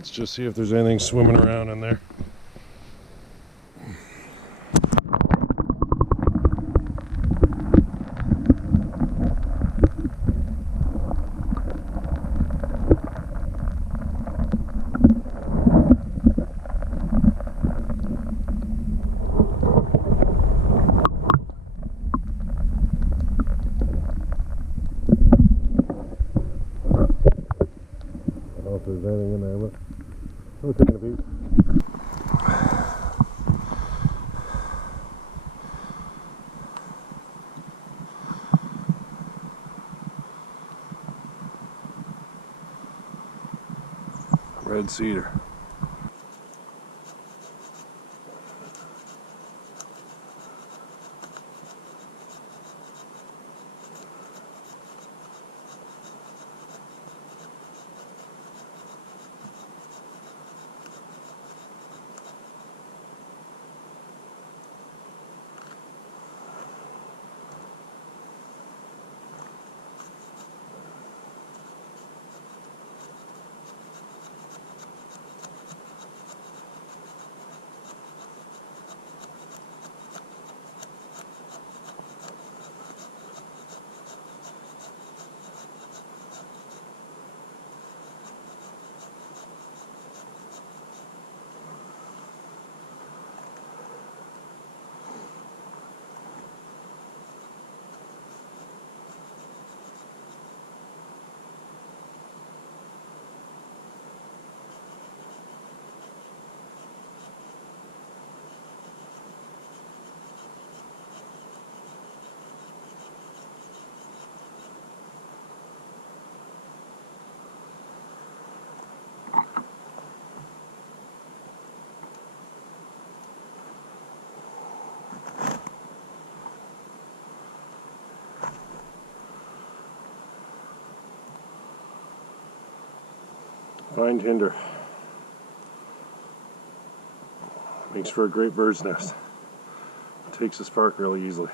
Let's just see if there's anything swimming around in there. If there's anything in there, but we're taking a peek. Red cedar. Fine tinder. Makes for a great bird's nest. Takes a spark really easily.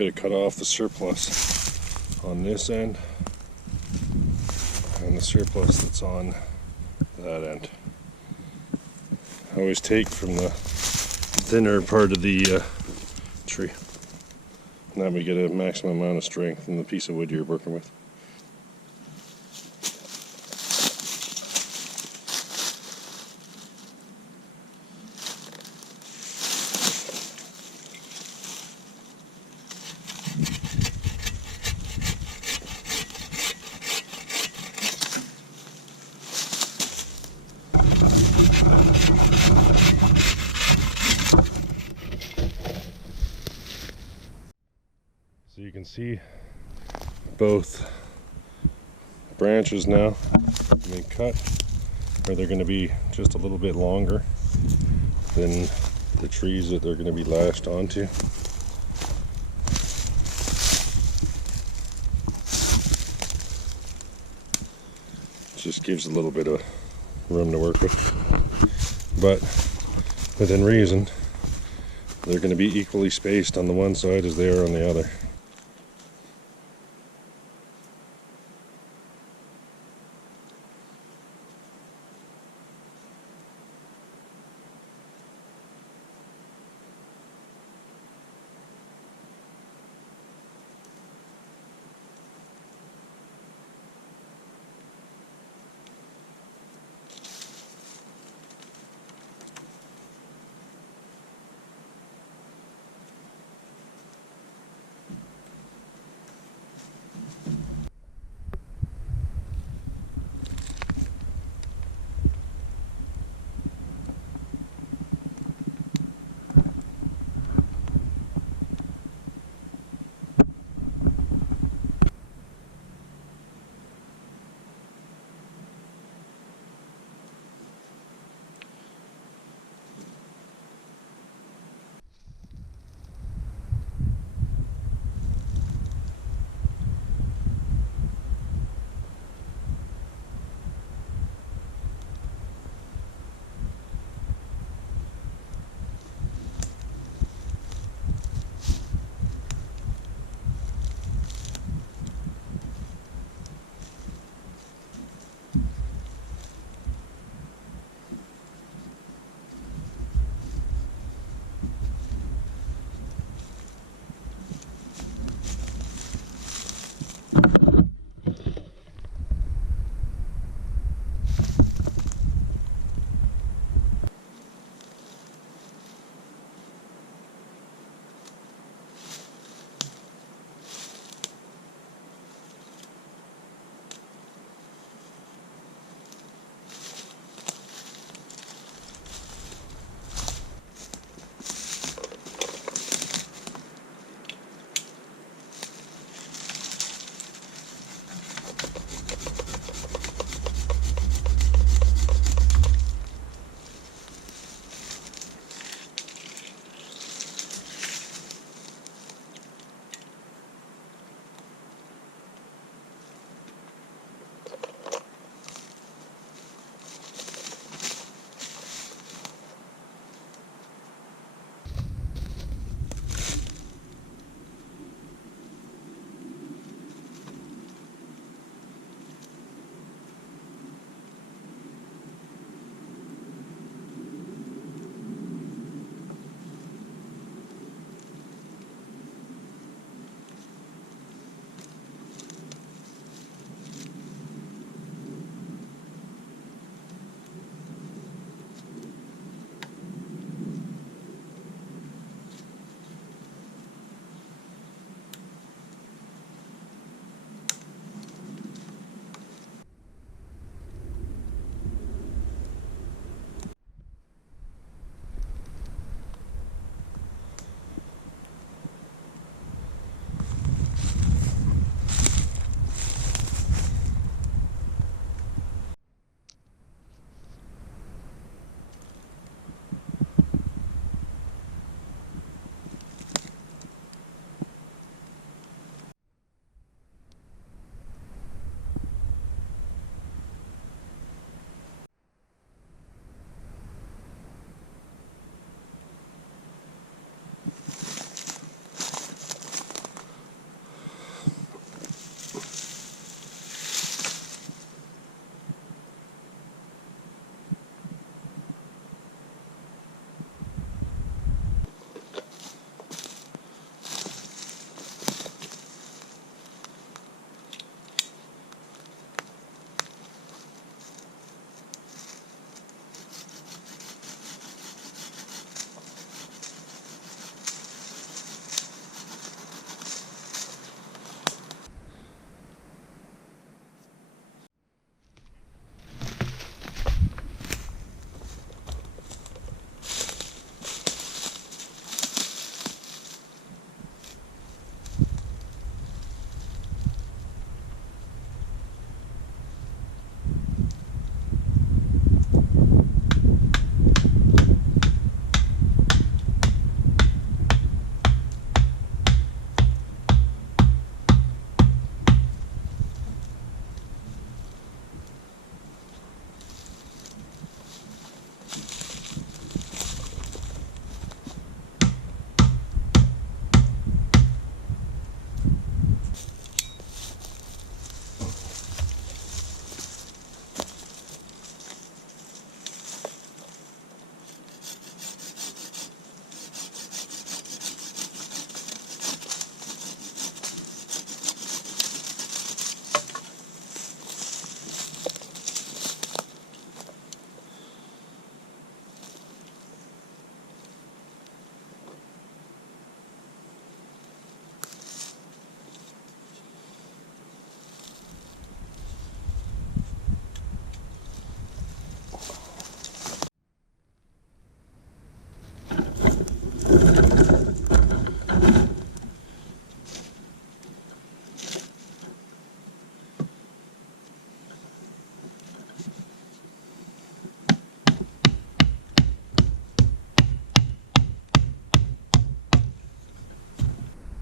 Got to cut off the surplus on this end and the surplus that's on that end. I always take from the thinner part of the tree. And that we get a maximum amount of strength in the piece of wood you're working with. So you can see both branches now being cut, where they're going to be just a little bit longer than the trees that they're going to be lashed onto. Just gives a little bit of room to work with, but within reason they're going to be equally spaced on the one side as they are on the other.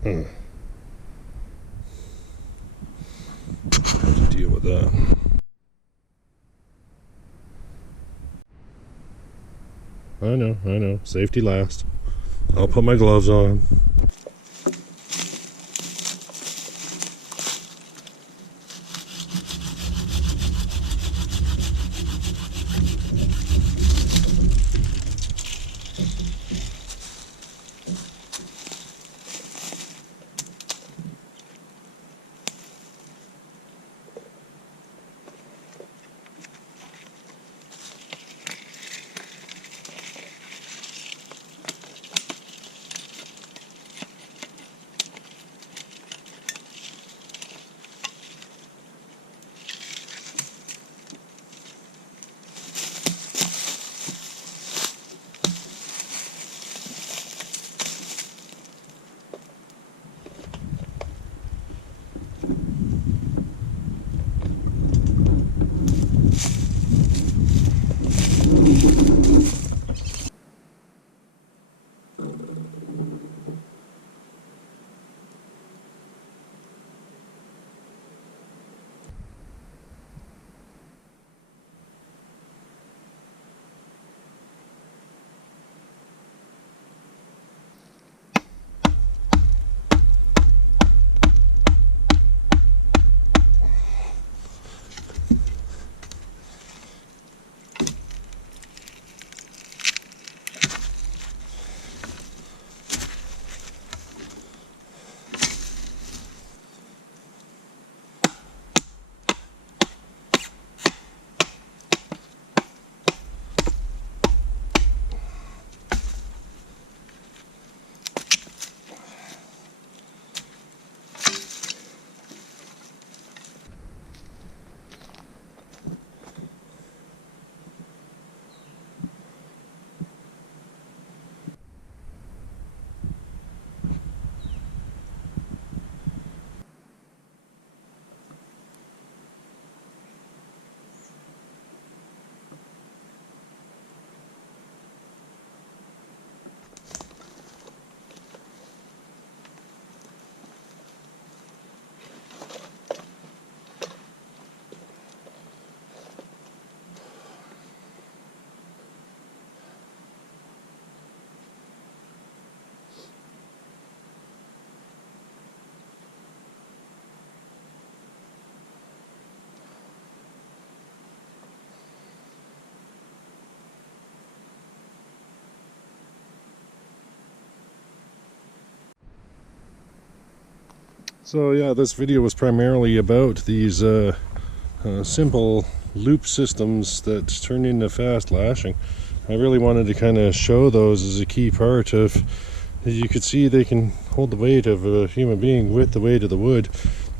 Have to deal with that. I know. Safety last. I'll put my gloves on. So yeah, this video was primarily about these simple loop systems that turn into fast lashing. I really wanted to kind of show those as a key part of, as you could see, they can hold the weight of a human being with the weight of the wood.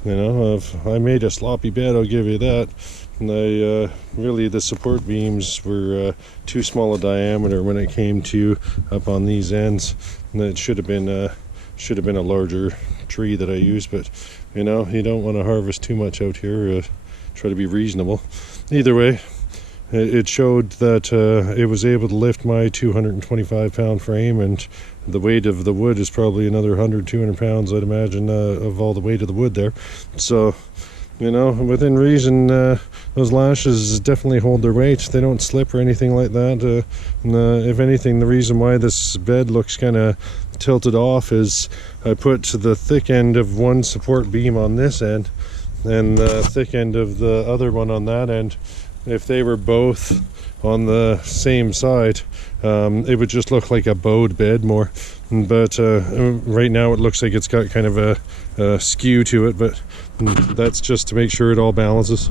You know, if I made a sloppy bed, I'll give you that. And really the support beams were too small a diameter when it came to up on these ends, and it should have been a larger tree that I used. But you know, you don't want to harvest too much out here. Try to be reasonable. Either way, it showed that it was able to lift my 225 pound frame, and the weight of the wood is probably another 100-200 pounds, I'd imagine, of all the weight of the wood there. So you know, within reason, those lashes definitely hold their weight. They don't slip or anything like that. If anything, the reason why this bed looks kind of tilted off is I put the thick end of one support beam on this end and the thick end of the other one on that end. If they were both on the same side, it would just look like a bowed bed more. But right now it looks like it's got kind of a skew to it, but that's just to make sure it all balances.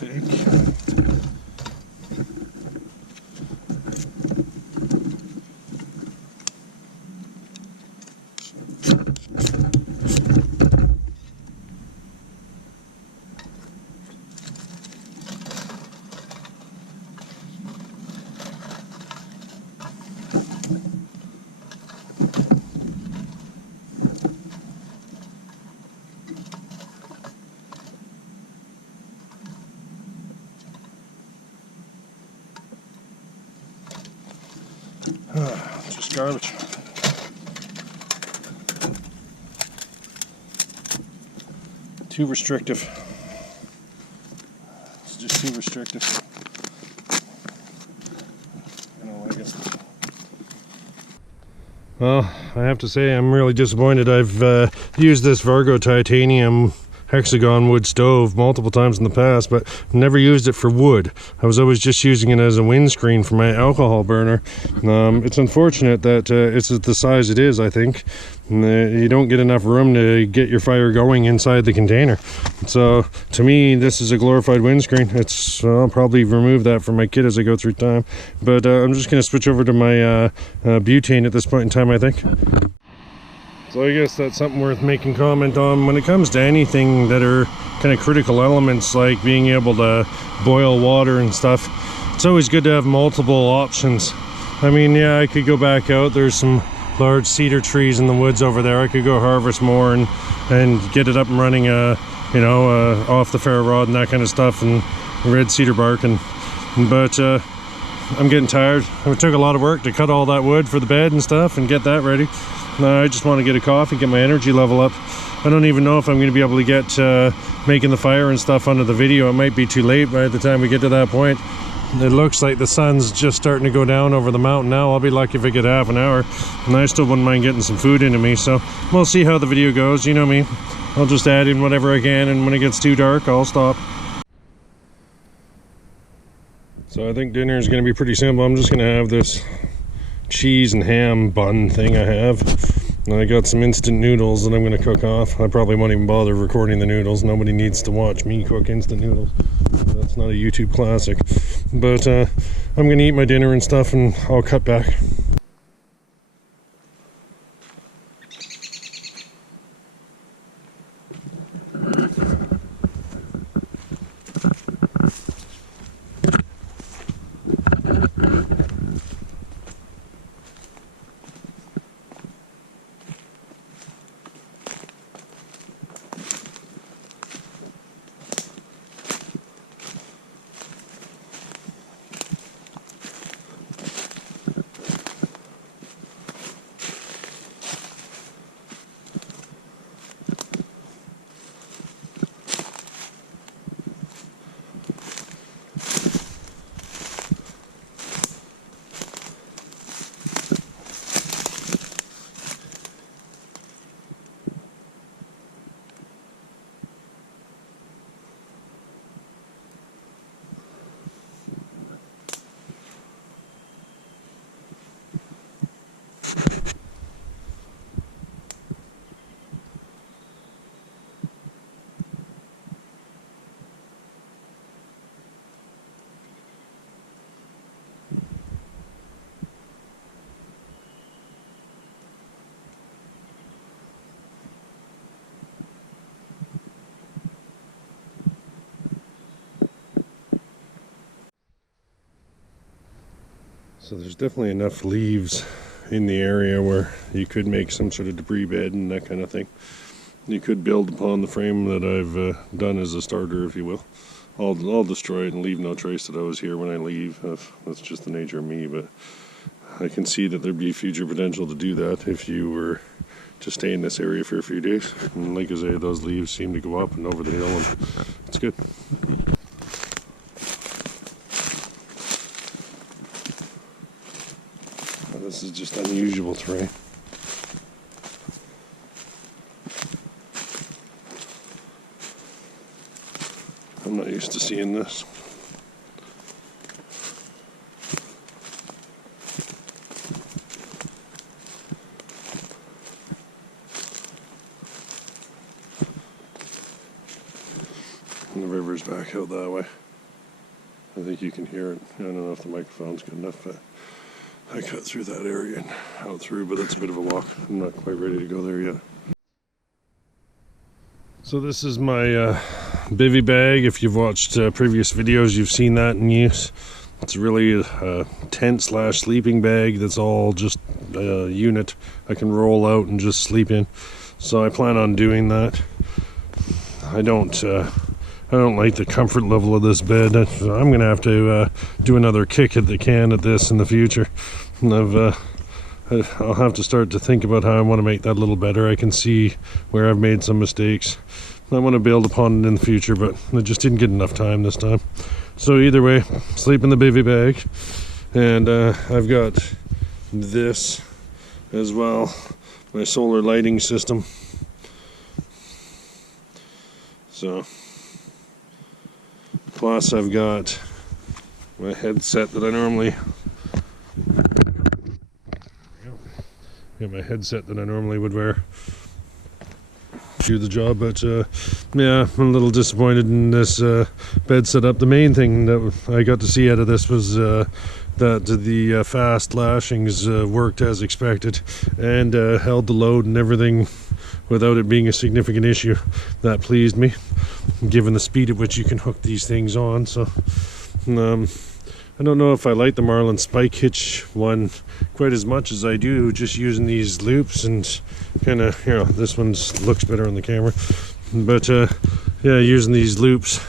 take. Just garbage. Too restrictive. It's just too restrictive. I don't like it. Well, I have to say I'm really disappointed. I've used this Vargo titanium hexagon wood stove multiple times in the past, but never used it for wood. I was always just using it as a windscreen for my alcohol burner. It's unfortunate that it's the size it is, I think. You don't get enough room to get your fire going inside the container. So to me, this is a glorified windscreen. I'll probably remove that from my kit as I go through time, but I'm just going to switch over to my butane at this point in time, I think. So I guess that's something worth making comment on when it comes to anything that are kind of critical elements, like being able to boil water and stuff. It's always good to have multiple options. I mean, yeah, I could go back out. There's some large cedar trees in the woods over there. I could go harvest more and get it up and running, off the ferro rod and that kind of stuff, and red cedar bark. But I'm getting tired. It took a lot of work to cut all that wood for the bed and stuff and get that ready. I just want to get a coffee, get my energy level up. I don't even know if I'm going to be able to get making the fire and stuff onto the video. It might be too late by the time we get to that point. It looks like the sun's just starting to go down over the mountain now. I'll be lucky if I get half an hour, and I still wouldn't mind getting some food into me. So we'll see how the video goes. You know me, I'll just add in whatever I can, and when it gets too dark, I'll stop. So I think dinner is going to be pretty simple. I'm just going to have this cheese and ham bun thing I have, and I got some instant noodles that I'm going to cook off. I probably won't even bother recording the noodles. Nobody needs to watch me cook instant noodles. That's not a YouTube classic. But I'm going to eat my dinner and stuff, and I'll cut back. So there's definitely enough leaves in the area where you could make some sort of debris bed and that kind of thing. You could build upon the frame that I've done as a starter, if you will. I'll destroy it and leave no trace that I was here when I leave. That's just the nature of me, but I can see that there'd be future potential to do that if you were to stay in this area for a few days. And like I say, those leaves seem to go up and over the hill, and it's good. This is just unusual terrain. I'm not used to seeing this. And the river's back out that way. I think you can hear it. I don't know if the microphone's good enough, but I cut through that area and out through, but that's a bit of a walk. I'm not quite ready to go there yet. So this is my bivy bag. If you've watched previous videos, you've seen that in use. It's really a tent / sleeping bag that's all just a unit I can roll out and just sleep in. So I plan on doing that. I don't like the comfort level of this bed. I'm gonna have to do another kick at the can at this in the future. And I'll have to start to think about how I want to make that a little better. I can see where I've made some mistakes. I want to build upon it in the future, but I just didn't get enough time this time. So either way, sleep in the bivy bag. And I've got this as well, my solar lighting system. So, plus I've got my headset that I normally would wear do the job, but yeah, I'm a little disappointed in this bed setup. The main thing that I got to see out of this was that the fast lashings worked as expected and held the load and everything without it being a significant issue. That pleased me, given the speed at which you can hook these things on. So I don't know if I like the Marlin spike hitch one quite as much as I do just using these loops, and kind of, you know, this one looks better on the camera, but yeah, using these loops,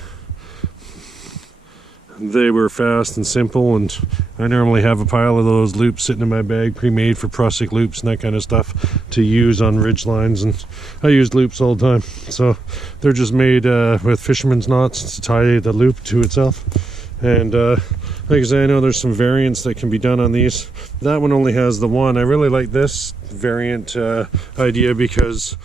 they were fast and simple, and I normally have a pile of those loops sitting in my bag, pre-made for Prusik loops and that kind of stuff to use on ridge lines, and I use loops all the time. So they're just made with fisherman's knots to tie the loop to itself. And like I say, I know there's some variants that can be done on these. That one only has the one. I really like this variant idea because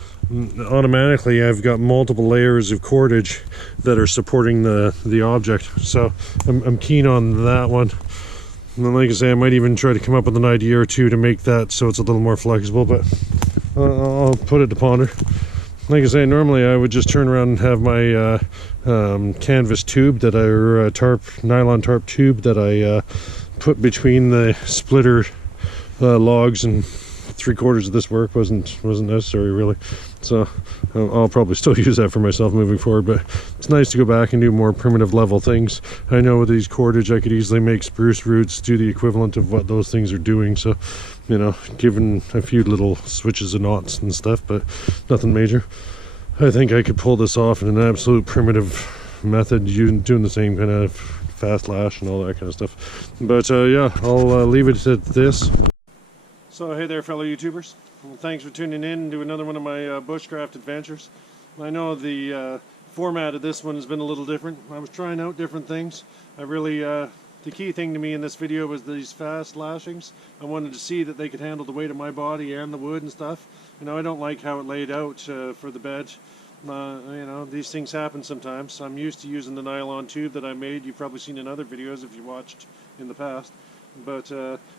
automatically I've got multiple layers of cordage that are supporting the object. So I'm keen on that one. And then, like I say, I might even try to come up with an idea or two to make that so it's a little more flexible, but I'll put it to ponder. Like I say, normally I would just turn around and have my canvas tube that nylon tarp tube that I put between the splitter logs, and 3/4 of this work wasn't necessary really. So I'll probably still use that for myself moving forward, but it's nice to go back and do more primitive level things. I know with these cordage I could easily make spruce roots do the equivalent of what those things are doing, so, you know, given a few little switches and knots and stuff, but nothing major. I think I could pull this off in an absolute primitive method, doing the same kind of fast lash and all that kind of stuff. But yeah, I'll leave it at this. So hey there, fellow YouTubers. Well, thanks for tuning in to another one of my bushcraft adventures. I know the format of this one has been a little different. I was trying out different things. I really, the key thing to me in this video was these fast lashings. I wanted to see that they could handle the weight of my body and the wood and stuff. You know, I don't like how it laid out for the bed. You know, these things happen sometimes. I'm used to using the nylon tube that I made. You've probably seen in other videos if you watched in the past. But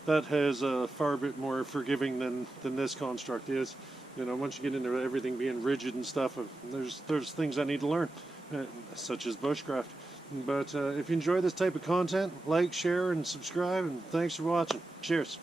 that has far bit more forgiving than this construct is. You know, once you get into everything being rigid and stuff, there's things I need to learn, such as bushcraft. But if you enjoy this type of content, like, share, and subscribe, and thanks for watching. Cheers.